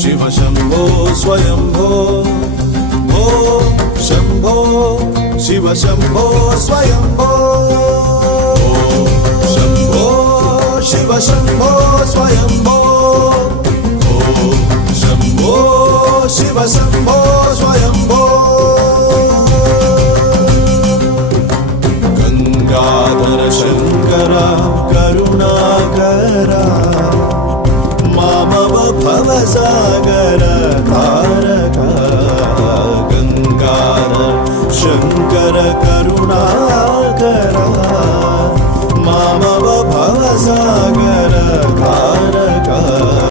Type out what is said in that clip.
Shiv Shambho Swayambho Om Shambho Shiv Shambho Swayambho Om Shambho Shiv Shambho Swayambho Om Shambho Shiv Shambho Swayambho Gangadhar Shankara करुणाकरा मामव भवसा